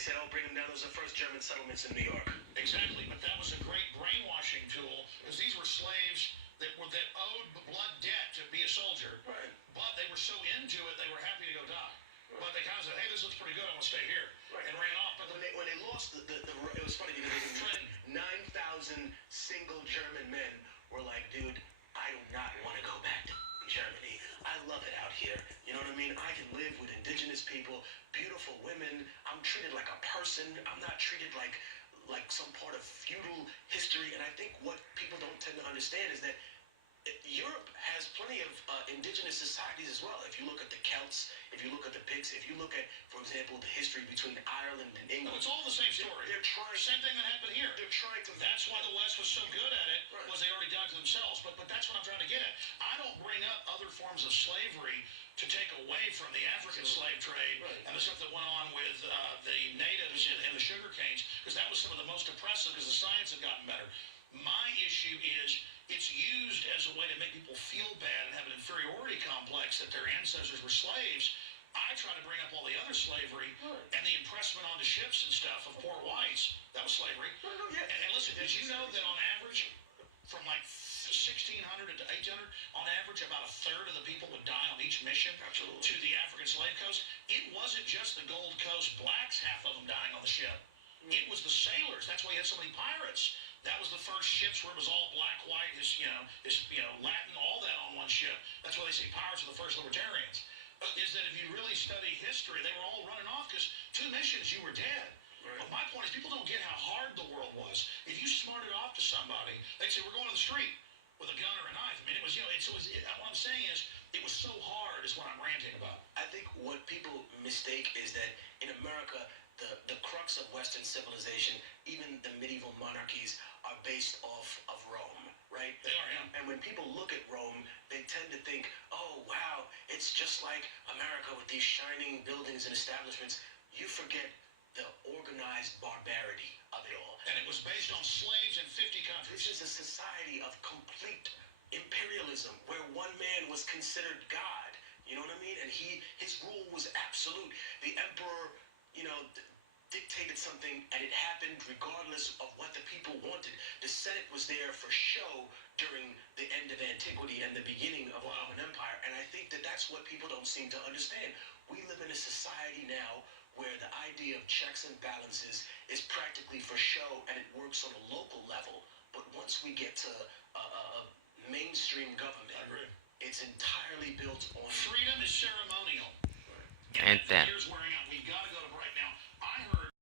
said, oh, bring them down. Those are the first German settlements in New York. Exactly, but that was a great brainwashing tool because these were slaves that owed blood debt to be a soldier. Right. But they were so into it, they were happy to go die. Right. But they kind of said, hey, this looks pretty good, I want to stay here. Right. And ran off. But when they lost, it was funny because 9,000 single German men were like, dude, I do not want to go back to Germany. I love it out here. You know what I mean? I can live with indigenous people, beautiful women. I'm treated like a person. I'm not treated like some part of feudal history. And I think what people don't tend to understand is that Europe has plenty of indigenous societies as well. If you look at the Celts, if you look at the Picts, if you look at, for example, the history between Ireland and England. No, it's all the same story. They're trying. Same thing that happened here. They're trying to. That's why the West was so good at it, right. was they already done it to themselves. But that's what I'm trying to get at. I don't bring up other forms of slavery to take away from the African slave trade right. and the stuff that went on with the natives and the sugar canes, because that was some of the most oppressive because the science had gotten better. My issue is it's used as a way to make people feel bad and have an inferiority complex that their ancestors were slaves. I try to bring up all the other slavery and the impressment onto ships and stuff of poor whites. That was slavery. And listen, did you know that on average, from like 1600 to 1800, on average, about a third of the people would die on each mission to the African slave coast? It wasn't just the Gold Coast blacks, half of them dying on the ship. It was the sailors. That's why you had so many pirates. That was the first ships where it was all black, white, Latin, all that on one ship. That's why they say pirates are the first libertarians. Is that if you really study history, they were all running off because 2 missions, you were dead. Right. But my point is, people don't get how hard the world was. If you smarted off to somebody, they'd say, we're going to the street with a gun or a knife. I mean, what I'm saying is, it was so hard is what I'm ranting about. I think what people mistake is that in America, the crux of Western civilization, even the medieval monarchies, are based off of Rome, right? They are, yeah. And when people look at Rome, they tend to think, oh, wow, it's just like America with these shining buildings and establishments. You forget the organized barbarity of it all. And it was based on slaves in 50 countries. This is a society of complete imperialism where one man was considered God. You know what I mean? And his rule was absolute. The emperor, dictated something, and it happened regardless of what the people wanted. The Senate was there for show during the end of antiquity and the beginning of the Roman Empire, and I think that that's what people don't seem to understand. We live in a society now where the idea of checks and balances is practically for show, and it works on a local level. But once we get to a mainstream government, I agree. It's entirely built on... Freedom is ceremonial. And then... Here's where